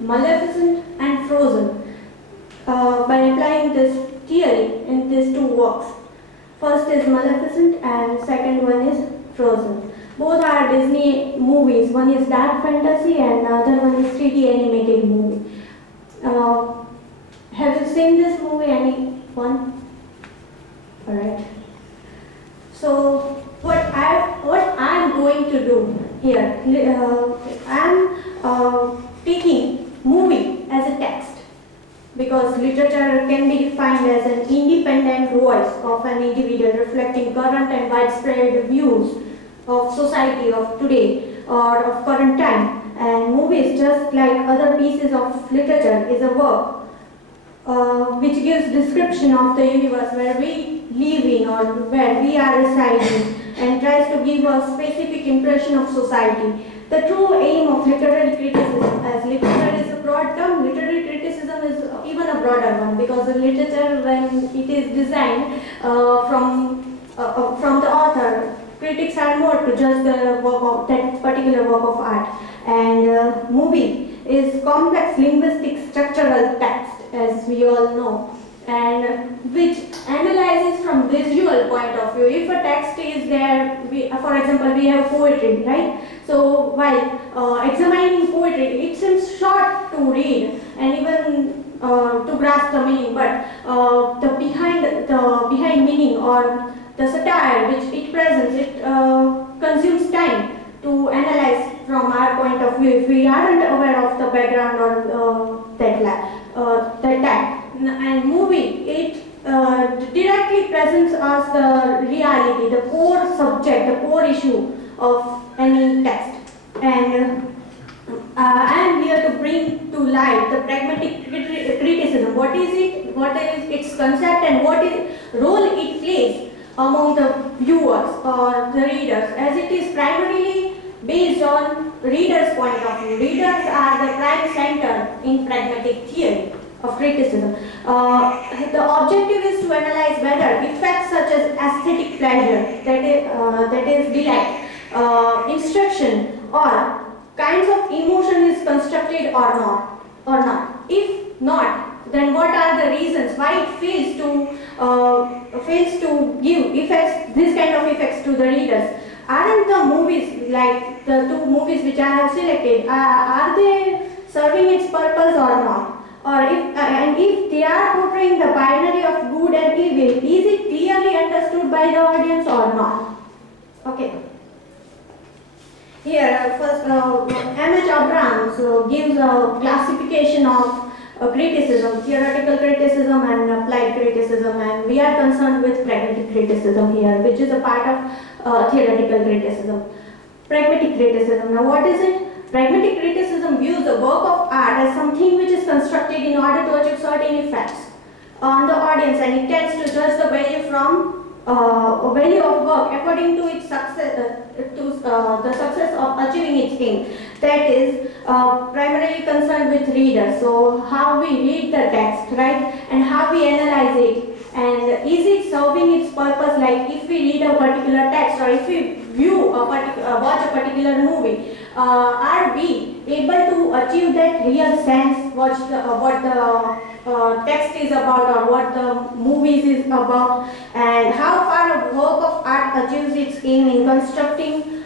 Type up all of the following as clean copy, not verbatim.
Maleficent and Frozen by applying this theory in these two works. First is Maleficent and second one is Frozen. Both are Disney movies. One is dark fantasy and the other one is 3D animated movie. Have you seen this movie? Anyone? Alright. So what I'm going to do here, I'm taking movie as a text, because literature can be defined as an independent voice of an individual reflecting current and widespread views of society of today or of current time. And movies, just like other pieces of literature, is a work which gives description of the universe where we live in or where we are residing, and tries to give a specific impression of society. The true aim of literary criticism, as literature is a broad term, literary criticism is even a broader one, because the literature, when it is designed from the author, critics are more to judge the work of that particular work of art. And movie is complex linguistic structural text, as we all know, and which analyzes from visual point of view. If a text is there, for example, we have poetry, right? So while examining poetry, it seems short to read and even to grasp the meaning, but the behind meaning or the satire which it presents, it consumes time to analyze from our point of view if we aren't aware of the background or that time. And movie, it directly presents us the reality, the core subject, the core issue of any text. And I am here to bring to light the pragmatic criticism. What is it? What is its concept, and what is role it plays among the viewers or the readers, as it is primarily based on readers' point of view. Readers are the prime center in pragmatic theory of criticism. The objective is to analyze whether effects such as aesthetic pleasure, that is delight, instruction, or kinds of emotion is constructed or not. If not, then what are the reasons why it fails to give effects, this kind of effects to the readers? Aren't the movies, like the two movies which I have selected, are they serving its purpose or not? Or if they are portraying the binary of good and evil, is it clearly understood by the audience or not? Okay. Here, first, M.H. Abrams gives a classification of criticism, theoretical criticism and applied criticism, and we are concerned with pragmatic criticism here, which is a part of theoretical criticism. Pragmatic criticism. Now, what is it? Pragmatic criticism views the work of art as something which is constructed in order to achieve certain effects on the audience, and it tends to judge the value of work according to its success, the success of achieving its aim. That is primarily concerned with readers. So how we read the text, right, and how we analyze it, and is it serving its purpose? Like if we read a particular text, or if we watch a particular movie, are we able to achieve that real sense, what the text is about or what the movies is about, and how far a work of art achieves its aim in instructing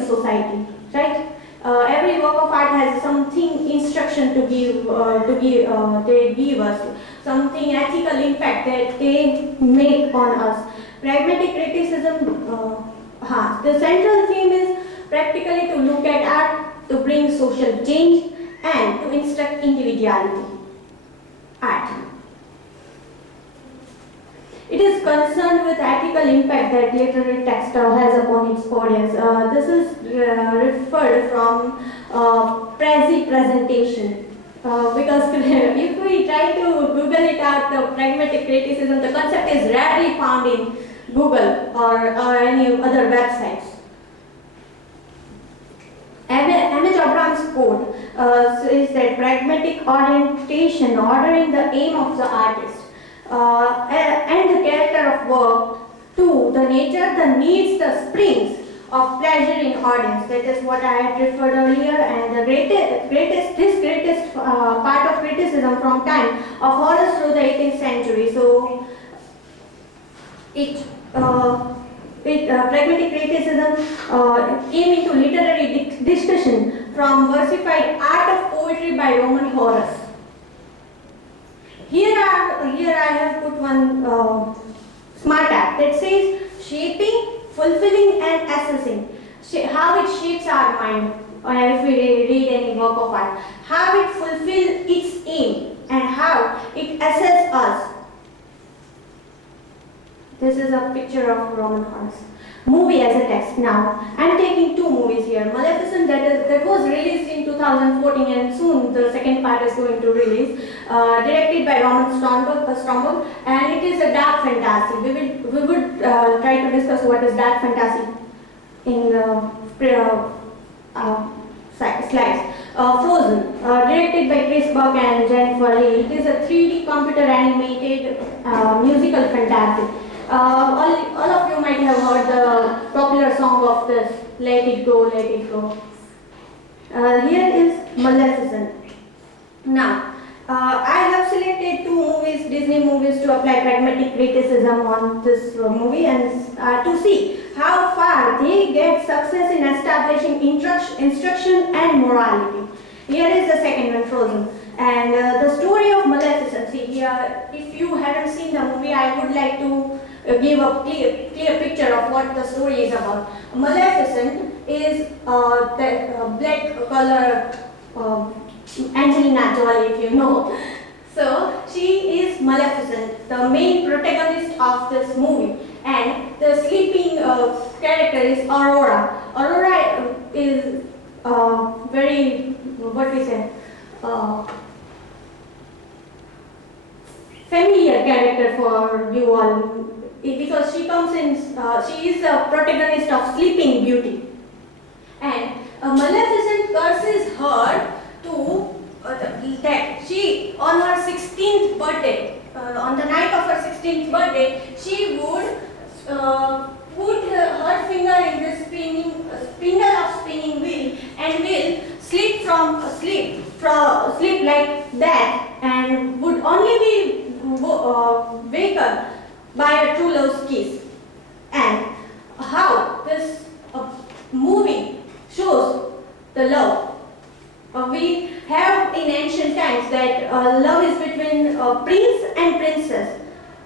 society, right? Every work of art has something instruction to give, they give us, something ethical impact that they make on us. Pragmatic criticism, the central theme is practically to look at art to bring social change and to instruct individuality. Art. It is concerned with ethical impact that literary text has upon its audience. This is referred from presentation. Because if we try to Google it out, the pragmatic criticism, the concept is rarely found in Google or any other websites. M.H. Abrams' quote says that pragmatic orientation, ordering the aim of the artist and the character of work to the nature, the needs, the springs of pleasure in audience. That is what I had referred earlier, and the greatest this criticism from time of horror through the 18th century. So pragmatic criticism came into literary discussion from versified art of poetry by Roman Horace. Here I have put one smart app that says shaping, fulfilling and assessing. How it shapes our mind, or if we read any work of art, how it fulfills its aim and how it assesses us. This is a picture of Roman Horace. Movie as a text. Now, I am taking two movies here. Maleficent, that was released in 2014 and soon the second part is going to release. Directed by Roman Stromberg, and it is a dark fantasy. We would try to discuss what is dark fantasy in slides. Frozen, directed by Chris Buck and Jennifer Lee. It is a 3D computer animated musical fantasy. All of you might have heard the popular song of this, Let It Go, Let It Go. Here is Maleficent. Now, I have selected two movies, Disney movies, to apply pragmatic criticism on this movie and to see how far they get success in establishing instruction and morality. Here is the second one, Frozen. And the story of Maleficent. See here, if you haven't seen the movie, I would like to give a clear picture of what the story is about. Maleficent is the black color Angelina Jolie, if you know. So she is Maleficent, the main protagonist of this movie, and the sleeping character is Aurora. Aurora is very, what we say, familiar character for you all, because she comes in, she is the protagonist of Sleeping Beauty, and Maleficent curses her to that she, on her 16th birthday, on the night of her 16th birthday, she would put her finger in the spindle of spinning wheel and will sleep like that, and would only be wake up by a true love's kiss. And how this movie shows the love. We have in ancient times that love is between prince and princess.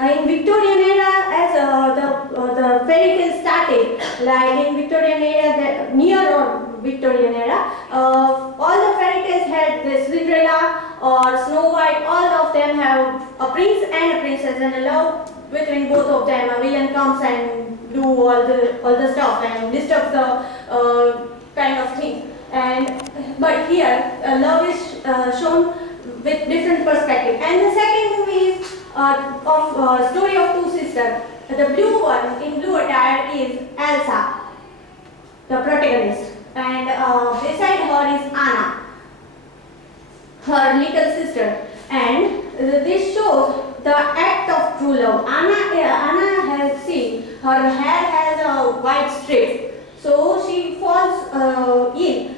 In Victorian era, as the fairy tale started, like in Victorian era, near or Victorian era, all the fairy tales had the Cinderella or Snow White. All of them have a prince and a princess, and a love between both of them. A villain comes and do all the stuff and disturbs the kind of thing. But here, love is shown with different perspective. And the second movie is of story of two sisters. The blue one in blue attire is Elsa, the protagonist, and beside her is Anna, her little sister. And this shows the act of true love. Anna has seen her hair has a white strip, so she falls in.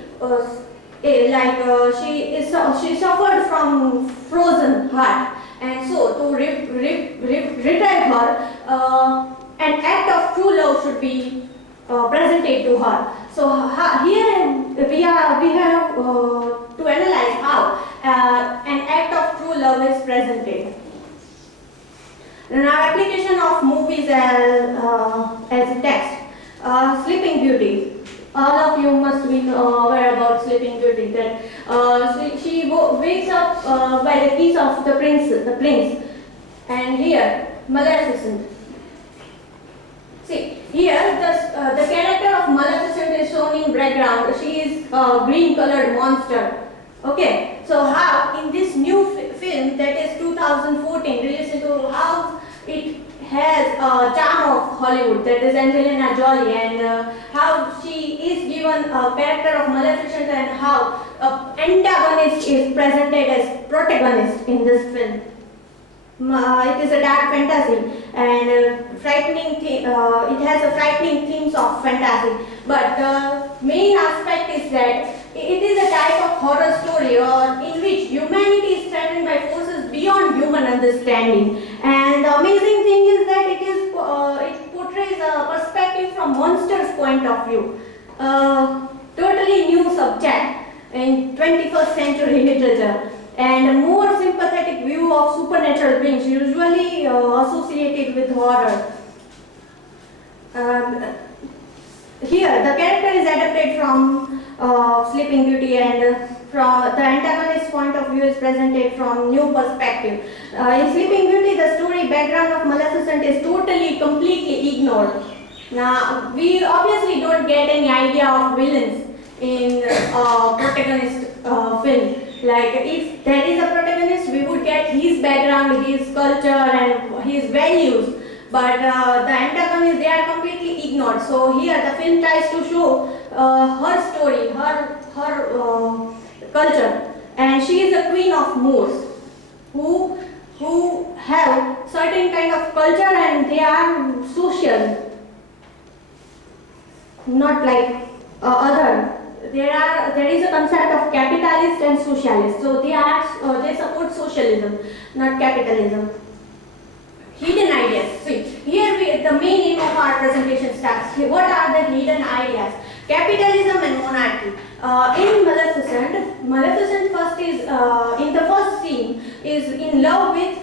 She suffered from frozen heart, and so to retrieve her, an act of true love should be presented to her. So here we have to analyze how an act of true love is presented. Now, application of movies as text. Sleeping Beauty. All of you must be aware about Sleeping Beauty. That she wakes up by the kiss of the prince. And here, Maleficent. See, here the character of Maleficent is shown in background. She is a green-colored monster. Okay, so how in this new film that is 2014 released into how it has a charm of Hollywood, that is Angelina Jolie, and how she is given a character of Maleficent, and how antagonist is presented as protagonist in this film. It is a dark fantasy and frightening. It has a frightening themes of fantasy, but the main aspect is that it is a type of horror story, or in which humanity is threatened by by forces beyond human understanding. And the amazing thing is that it portrays a perspective from monsters' point of view. Totally new subject in 21st century literature, and a more sympathetic view of supernatural beings usually associated with horror. Here, the character is adapted from Sleeping Beauty, and from the antagonist's point of view is presented from new perspective. In Sleeping Beauty, the story background of Maleficent is totally, completely ignored. Now, we obviously don't get any idea of villains in protagonist film. Like, if there is a protagonist, we would get his background, his culture, and his values. But the antagonists, they are completely ignored. So here the film tries to show her story, her culture, and she is a queen of Moors who have certain kind of culture, and they are social, not like other. There is a concept of capitalist and socialist. So they support socialism, not capitalism. Hidden ideas. See, here the main aim of our presentation starts. What are the hidden ideas? Capitalism and monarchy. In Maleficent first is in the first scene is in love with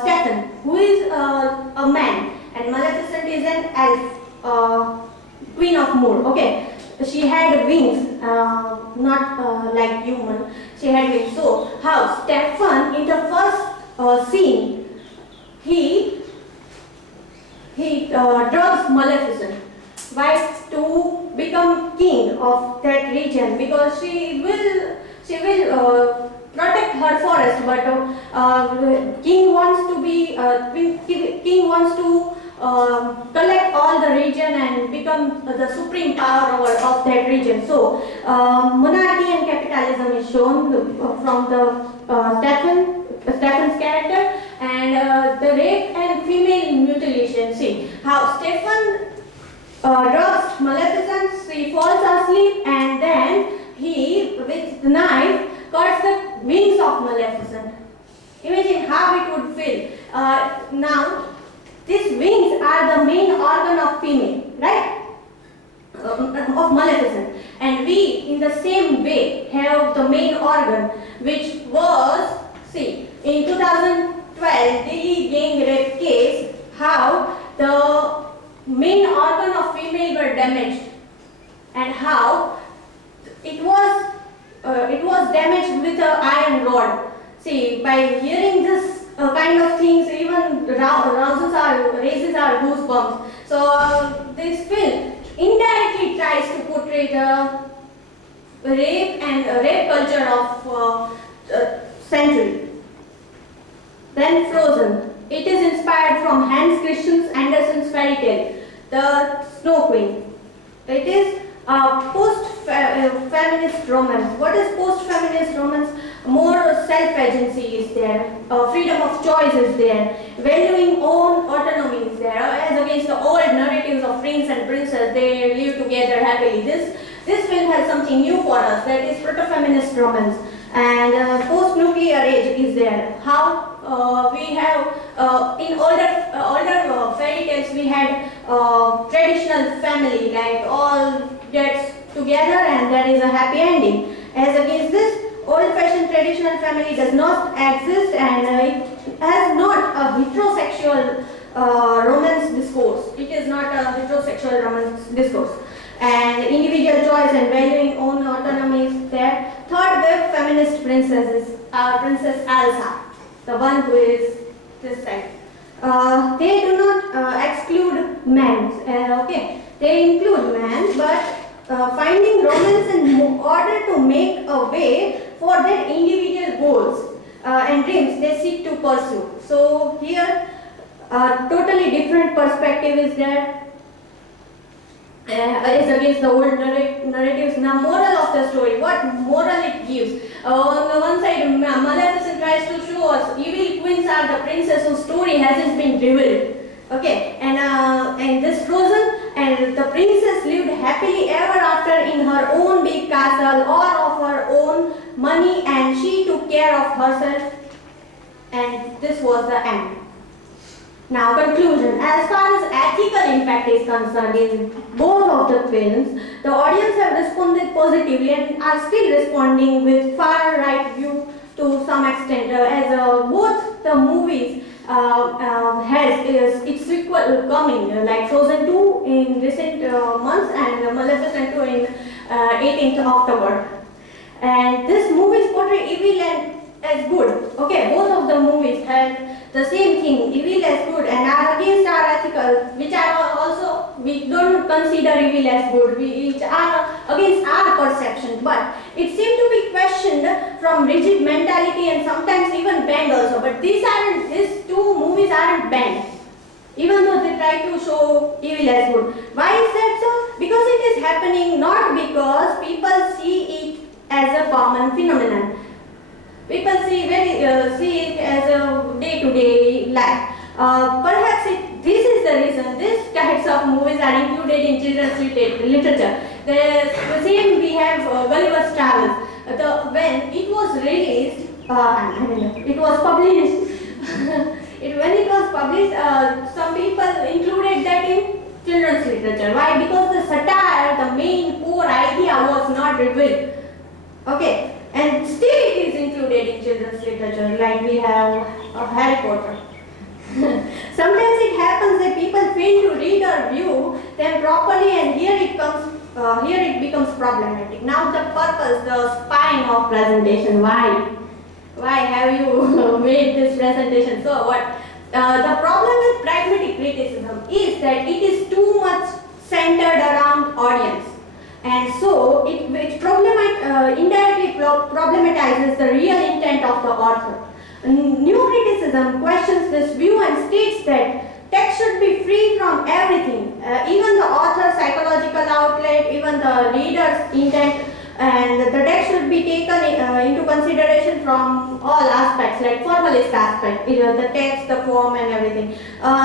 Stefan, who is a man, and Maleficent is an elf, queen of Moor. Okay, she had wings, not like human. She had wings. So how Stefan in the first scene, he drugs Maleficent. Why? To become king of that region, because she will protect her forest, but king wants to collect all the region and become the supreme power of that region. So monarchy and capitalism is shown from the Stefan's character, and the rape and female mutilation. See how Stefan drugs Maleficent, she falls asleep, and then he, with the knife, cuts the wings of Maleficent. Imagine how it would feel. Now, these wings are the main organ of female, right? Of Maleficent. And we, in the same way, have the main organ, which was, see, in 2012 Delhi gang rape case, how the main organ of female were damaged, and how it was damaged with an iron rod. See, by hearing this kind of things, even raises our goosebumps. So this film indirectly tries to portray the rape culture of century. Then Frozen. It is inspired from Hans Christian Andersen's fairy tale, The Snow Queen. It is a post-feminist romance. What is post-feminist romance? More self-agency is there, freedom of choice is there, valuing own autonomy is there, as against the old narratives of prince and princess, they live together happily. This film has something new for us, that is proto-feminist romance. And post-nuclear age is there. How we have in older fairy tales we had traditional family, like all gets together and there is a happy ending. As against this, old-fashioned traditional family does not exist, and it has not a heterosexual romance discourse. It is not a heterosexual romance discourse. And individual choice and valuing own autonomy is there. Third wave feminist princess is Princess Elsa, the one who is this side. They do not exclude men, okay? They include men, but finding romance in order to make a way for their individual goals and dreams they seek to pursue. So here, totally different perspective is there. Is against the old narratives. Now, moral of the story, what moral it gives. On the one side, Maleficent tries to show us evil queens are the princess whose story hasn't been revealed. Okay, and this Frozen, and the princess lived happily ever after in her own big castle or of her own money, and she took care of herself And this was the end. Now conclusion. As far as ethical impact is concerned in both of the films, the audience have responded positively and are still responding with far right view to some extent, as both the movies has its sequel coming, like Frozen 2 in recent months and Maleficent 2 in 18th October. And this movies portray evil and as good. Okay, both of the movies had the same thing, evil as good, and are against our ethical, which are also, we don't consider evil as good, which are against our perception. But it seemed to be questioned from rigid mentality and sometimes even banned also. But these two movies aren't banned, even though they try to show evil as good. Why is that so? Because it is happening not because people see it as a common phenomenon. People see it as a day-to-day life. Perhaps this is the reason these types of movies are included in children's literature. The same we have Gulliver's Travels. When it was released, it was published. When it was published, some people included that in children's literature. Why? Because the satire, the main core idea was not revealed. Okay. And still it is included in children's literature, like we have Harry Potter. Sometimes it happens that people fail to read or view them properly, and here it becomes problematic. Now the purpose, the spine of presentation, why? Why have you made this presentation? So what? The problem with pragmatic criticism is that it is too much centered around audience. And so it indirectly problematizes the real intent of the author. New criticism questions this view and states that text should be free from everything, even the author's psychological outlet, even the reader's intent, and the text should be taken into consideration from all aspects, like formalist aspect, the text, the form, and everything. I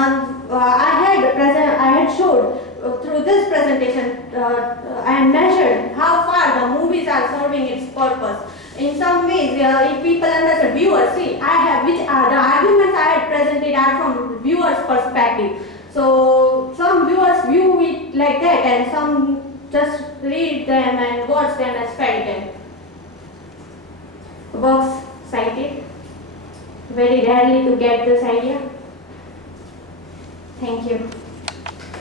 had showed through this presentation, I measured how far the movies are serving its purpose. In some ways, if people understand, viewers, see, the arguments I had presented are from viewers' perspective. So some viewers view it like that, and some just read them and watch them as fairy tale. Works cited. Very rarely to get this idea. Thank you.